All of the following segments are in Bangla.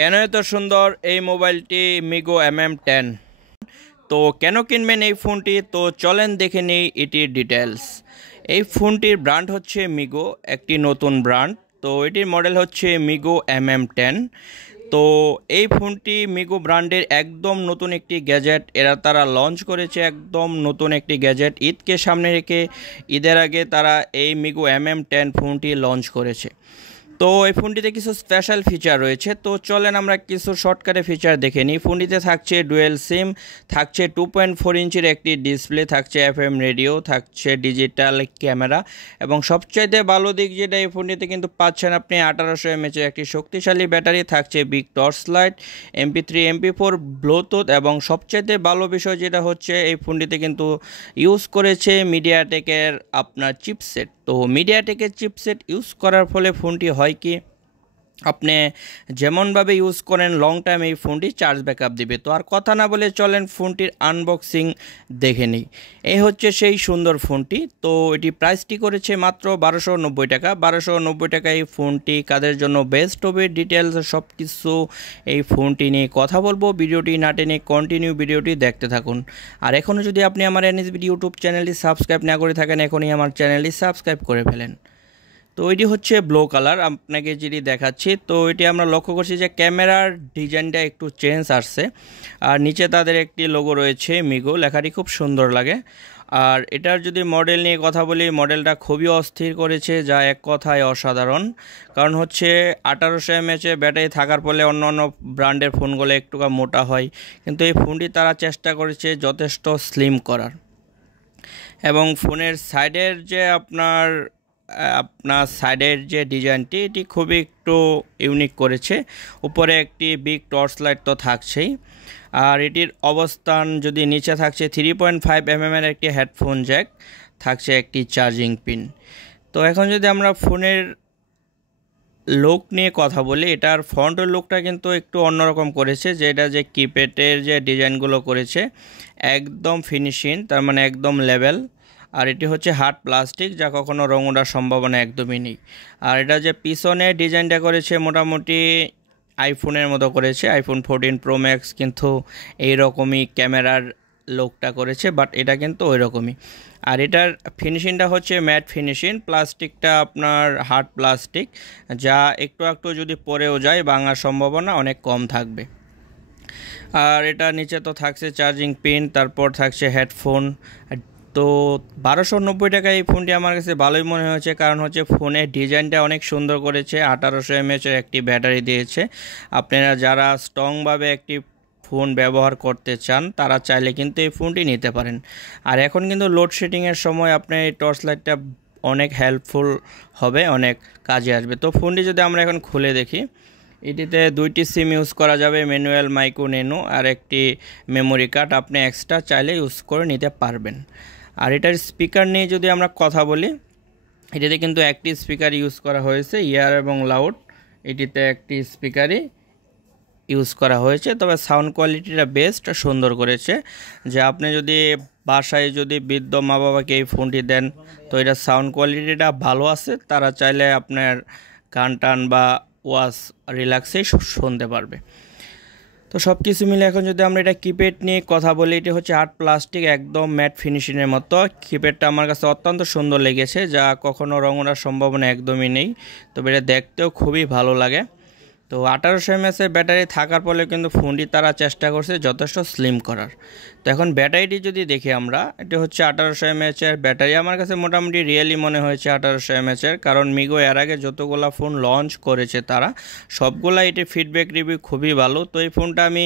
কেন এত সুন্দর এই মোবাইলটি মিগো MM10। তো কেন কিনবেন এই ফোনটি, তো চলেন দেখে নেই এটির ডিটেলস। এই ফোনটির ব্র্যান্ড হচ্ছে মিগো, একটি নতুন ব্র্যান্ড। তো এটির মডেল হচ্ছে মিগো MM10। তো এই ফোনটি মিগো ব্র্যান্ডের একদম নতুন একটি গ্যাজেট, তারা লঞ্চ করেছে একদম নতুন একটি গ্যাজেট। ঈদকে সামনে রেখে ঈদের আগে তারা এই মিগো MM10 ফোনটি লঞ্চ করেছে। তো এই ফোনটিতে কিছু স্পেশাল ফিচার রয়েছে, তো চলেন আমরা কিছু শর্টকাটে ফিচার দেখে নিই। ফোনটিতে থাকছে ডুয়েল সিম, থাকছে 2.4 ইঞ্চির একটি ডিসপ্লে, থাকছে FM রেডিও, থাকছে ডিজিটাল ক্যামেরা, এবং সবচাইতে ভালো দিক যেটা এই ফোনটিতে কিন্তু পাচ্ছেন আপনি 1800 mAh একটি শক্তিশালী ব্যাটারি, থাকছে big torch light, MP3 MP4 Bluetooth, এবং সবচাইতে ভালো বিষয় যেটা হচ্ছে এই ফোনটিতে কিন্তু ইউজ করেছে মিডিয়াটেকের আপনার চিপসেট। তো মিডিয়াটেকের চিপসেট ইউজ করার ফলে ফোনটি হয় কি, আপনি যেমনভাবে ইউজ করেন লং টাইম এই ফোনটি চার্জ ব্যাকআপ দিবে। তো আর কথা না বলে চলেন ফোনটির আনবক্সিং দেখে নিই। এই হচ্ছে সেই সুন্দর ফোনটি। তো এটি প্রাইসটি করেছে মাত্র 1290 টাকা। 1290 টাকা এই ফোনটি কাদের জন্য বেস্ট হবে, ডিটেলস সব কিছু এই ফোনটি নিয়ে কথা বলবো। ভিডিওটি না টেনে কন্টিনিউ ভিডিওটি দেখতে থাকুন। আর এখনও যদি আপনি আমার এনএসবিডি ইউটিউব চ্যানেলটি সাবস্ক্রাইব না করে থাকেন, এখনই আমার চ্যানেলটি সাবস্ক্রাইব করে ফেলেন। তো এটি হচ্ছে ব্লু কালার, আপনাকে যেটি দেখাচ্ছি। তো এটি আমরা লক্ষ্য করছি যে ক্যামেরার ডিজাইনটা একটু চেঞ্জ আসছে, আর নিচে তাদের একটি লোগো রয়েছে মিগো, লেখাটি খুব সুন্দর লাগে। আর এটার যদি মডেল নিয়ে কথা বলি, মডেলটা খুবই অস্থির করেছে, যা এক কথায় অসাধারণ। কারণ হচ্ছে 1800 mAh ব্যাটারি থাকার ফলে অন্য অন্য ব্র্যান্ডের ফোনগুলো একটু মোটা হয়, কিন্তু এই ফোনটি তারা চেষ্টা করেছে যথেষ্ট স্লিম করার। এবং ফোনের সাইডের যে আপনার সাইডের যে ডিজাইনটি, এটি খুবই একটু ইউনিক করেছে। উপরে একটি বিগ টর্চ লাইট তো থাকছেই, আর এটির অবস্থান যদি নিচে থাকছে 3.5 mm এর একটি হেডফোন জ্যাক, থাকছে একটি চার্জিং পিন। তো এখন যদি আমরা ফোনের লুক নিয়ে কথা বলি, এটার ফ্রন্টের লুকটা কিন্তু একটু অন্যরকম করেছে। যেটা যে কিপ্যাডের যে ডিজাইনগুলো করেছে একদম ফিনিশিং, তার মানে একদম লেভেল। আর এটি হচ্ছে হার্ড প্লাস্টিক, যা কখনো রং ওঠার সম্ভাবনা একদমই নেই। আর এটা যে পিছনে ডিজাইনটা করেছে মোটামুটি আইফোনের মতো করেছে। আইফোন 14 প্রো ম্যাক্স কিন্তু এইরকমই ক্যামেরার লুকটা করেছে, বাট এটা কিন্তু ওই রকমই। আর এটার ফিনিশিংটা হচ্ছে ম্যাট ফিনিশিং, প্লাস্টিকটা আপনার হার্ড প্লাস্টিক, যা একটু একটু যদি পরেও যায় ভাঙার সম্ভাবনা অনেক কম থাকবে। আর এটা নিচে তো থাকছে চার্জিং পিন, তারপর থাকছে হেডফোন। তো 1290 টাকা এই ফোনটি আমার কাছে ভালোই মনে হয়েছে, কারণ হচ্ছে ফোনের ডিজাইনটা অনেক সুন্দর করেছে। 1800 mAh একটি ব্যাটারি দিয়েছে। আপনারা যারা স্ট্রংভাবে একটি ফোন ব্যবহার করতে চান তারা চাইলে কিন্তু এই ফোনটি নিতে পারেন। আর এখন কিন্তু লোডশেডিংয়ের সময় আপনার এই টর্চ লাইটটা অনেক হেল্পফুল হবে, অনেক কাজে আসবে। তো ফোনটি যদি আমরা এখন খুলে দেখি, এটিতে 2টি সিম ইউজ করা যাবে, ম্যানুয়াল, মাইক্রো, ন্যানো, আর একটি মেমোরি কার্ড আপনি এক্সট্রা চাইলে ইউজ করে নিতে পারবেন। আর এটার স্পিকার নিয়ে যদি আমরা কথা বলি, এটিতে কিন্তু একটি স্পিকার ইউজ করা হয়েছে, ইয়ার এবং লাউড, এটিতে একটি স্পিকারই ইউজ করা হয়েছে। তবে সাউন্ড কোয়ালিটিটা বেস্ট সুন্দর করেছে, যে আপনি যদি বাসায় যদি বৃদ্ধ মা বাবাকে এই ফোনটি দেন, তো এটা সাউন্ড কোয়ালিটিটা ভালো আছে, তারা চাইলে আপনার গান টান বা ওয়াজ রিল্যাক্সেই শুনতে পারবে। তো সব কিছু মিলে এখন যদি আমরা এটা কিপ্যাড নিয়ে কথা বলি, এটি হচ্ছে হার্ড প্লাস্টিক, একদম ম্যাট ফিনিশিংয়ের মতো। কিপ্যাডটা আমার কাছে অত্যন্ত সুন্দর লেগেছে, যা কখনো রং ওঠার সম্ভাবনা একদমই নেই, তবে এটা দেখতেও খুবই ভালো লাগে। তো 1800 mAh ব্যাটারি থাকার ফলে কিন্তু ফোনটি তারা চেষ্টা করছে যথেষ্ট স্লিম করার। তো এখন ব্যাটারিটি যদি দেখি আমরা, এটি হচ্ছে 1800 mAh ব্যাটারি। আমার কাছে মোটামুটি রিয়েলি মনে হয়েছে 1800 mAh, কারণ মিগো এর আগে যতগুলা ফোন লঞ্চ করেছে তারা সবগুলা এটি ফিডব্যাক রিভিউ খুবই ভালো। তো এই ফোনটা আমি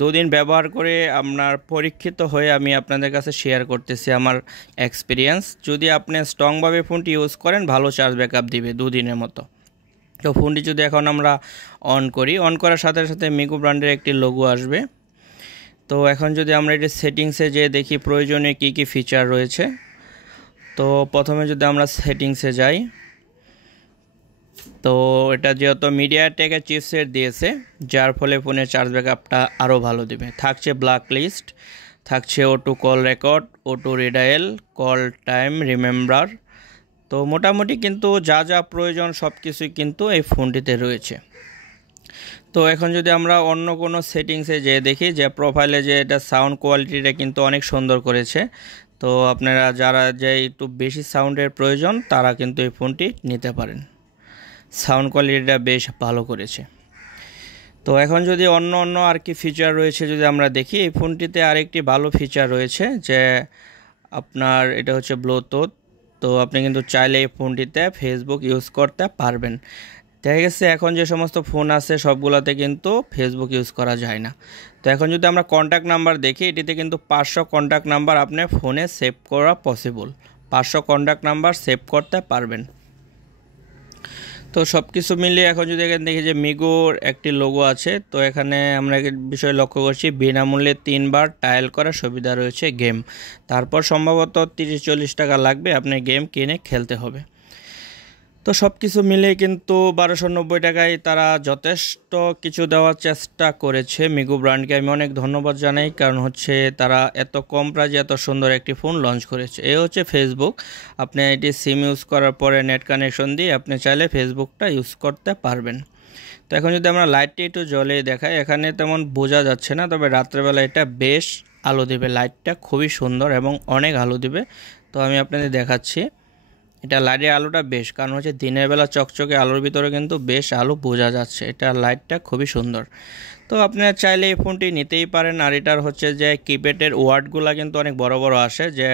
2 দিন ব্যবহার করে আপনার পরীক্ষিত হয়ে আমি আপনাদের কাছে শেয়ার করতেছি আমার এক্সপিরিয়েন্স। যদি আপনি স্ট্রংভাবে ফোনটি ইউজ করেন, ভালো চার্জ ব্যাকআপ দিবে 2 দিনের মতো। তো ফোনটি যদি এখন আমরা অন করি, অন করার সাথে সাথে মিগো ব্র্যান্ডের একটি লোগো আসবে। তো এখন যদি আমরা এটি সেটিংসে যেয়ে দেখি প্রয়োজনীয় কী কী ফিচার রয়েছে, তো প্রথমে যদি আমরা সেটিংসে যাই, তো এটা যেহেতু মিডিয়াটেকের চিপসেট দিয়েছে, যার ফলে ফোনের চার্জ ব্যাকআপটা আরও ভালো দেবে। থাকছে ব্ল্যাক লিস্ট, থাকছে auto call record, auto redial, call time remember. তো মোটামুটি কিন্তু যা যা প্রয়োজন সব কিছুই কিন্তু এই ফোনটিতে রয়েছে। তো তো এখন যদি আমরা অন্য কোনো সেটিংসে যেয়ে দেখি যে প্রোফাইলে যে এটা সাউন্ড কোয়ালিটিটা কিন্তু অনেক সুন্দর করেছে। তো আপনারা যারা যে একটু বেশি সাউন্ডের প্রয়োজন তারা কিন্তু এই ফোনটি নিতে পারেন, সাউন্ড কোয়ালিটিটা বেশ ভালো করেছে। তো এখন যদি অন্য আর কি ফিচার রয়েছে যদি আমরা দেখি, এই ফোনটিতে আরেকটি ভালো ফিচার রয়েছে যে আপনার এটা হচ্ছে ব্লুটুথ। তো আপনি কিন্তু চাইলে এই ফোনটিতে ফেসবুক ইউজ করতে পারবেন। দেখা গেছে এখন যে সমস্ত ফোন আছে সবগুলোতে কিন্তু ফেসবুক ইউজ করা যায় না। তো এখন যদি আমরা কন্ট্যাক্ট নাম্বার দেখি, এটিতে কিন্তু 500 কন্ট্যাক্ট নাম্বার আপনার ফোনে সেভ করা পসিবল, 500 কন্ট্যাক্ট নাম্বার সেভ করতে পারবেন। তো সব কিছু মিলিয়ে এখন যদি এখানে দেখি যে মিগোর একটি লোগো আছে, তো এখানে আমরা বিষয় লক্ষ্য করছি বিনামূল্যে 3 বার ট্রায়াল করার সুবিধা রয়েছে গেম। তারপর সম্ভবত 30-40 টাকা লাগবে, আপনি গেম কিনে খেলতে হবে। তো সব কিছু মিলিয়ে কিন্তু 1290 টাকায় তারা যথেষ্ট কিছু দেওয়ার চেষ্টা করেছে। মিগো ব্র্যান্ডকে আমি অনেক ধন্যবাদ জানাই, কারণ হচ্ছে তারা এত কম প্রাইজে এত সুন্দর একটি ফোন লঞ্চ করেছে। এই হচ্ছে ফেসবুক। আপনি এটি সিম ইউজ করার পরে নেট কানেকশন দিয়ে আপনি চাইলে ফেসবুকটা ইউজ করতে পারবেন। তো এখন যদি আমরা লাইটটি একটু জ্বলে দেখাই, এখানে তেমন বোঝা যাচ্ছে না, তবে রাত্রেবেলা এটা বেশ আলো দেবে, লাইটটা খুবই সুন্দর এবং অনেক আলো দেবে। তো আমি আপনাদের দেখাচ্ছি, এটা লাইটের আলোটা বেশ, কারণ হচ্ছে দিনের বেলা চকচকে আলোর ভিতরে কিন্তু বেশ আলো বোঝা যাচ্ছে, এটা লাইটটা খুবই সুন্দর। তো আপনারা চাইলে এই ফোনটি নিতেই পারেন। আর এটার হচ্ছে যে কিপ্যাডের ওয়ার্ডগুলো কিন্তু অনেক বড় বড় আসে, যে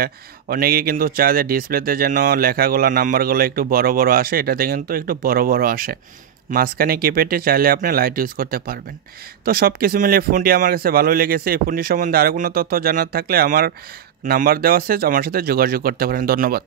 অনেকেই কিন্তু চায় যে ডিসপ্লেতে যেন লেখাগুলো নাম্বারগুলো একটু বড় বড় আসে, এটাতে কিন্তু একটু বড় বড় আসে। মাঝখানে কিপ্যাডে চাইলে আপনি লাইট ইউজ করতে পারবেন। তো সব কিছু মিলে ফোনটি আমার কাছে ভালোই লেগেছে। এই ফোনটি সম্বন্ধে আরও কোনো তথ্য জানার থাকলে আমার নাম্বার দেওয়া আছে, আমার সাথে যোগাযোগ করতে পারেন। ধন্যবাদ।